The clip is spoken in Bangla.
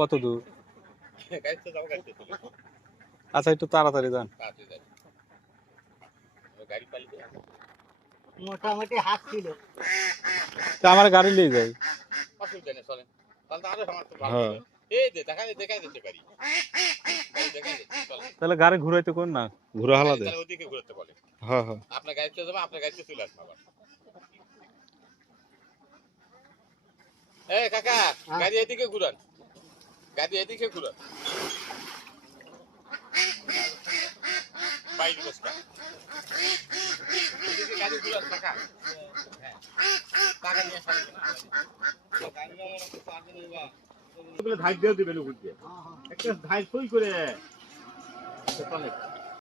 কত দূর? আচ্ছা একটু তাড়াতাড়ি যান। মোটামুটি হাত ছিল। আমার গাড়ি নিয়ে যাই। হ্যাঁ তাহলে গাড়ি ঘুরাইতে কোন না, ঘুরা হালা দে। হ্যাঁ হ্যাঁ আপনার গাড়িতে যাবো, আপনার গাড়িতে চলে আসবো আবার। এই কাকা, গাড়ি এদিকে ঘুরান, গাড়ি এদিকে ঘুরান। বাইরে বসকা এদিকে গাড়ি ঘুরান কাকা। হ্যাঁ টাকা নিয়ে আসেন না, গাড়ি না মনে করতে আসবে না। এগুলো ধার দিয়ে দিবেন উপর দিয়ে, একটা ধার সই করে চলে।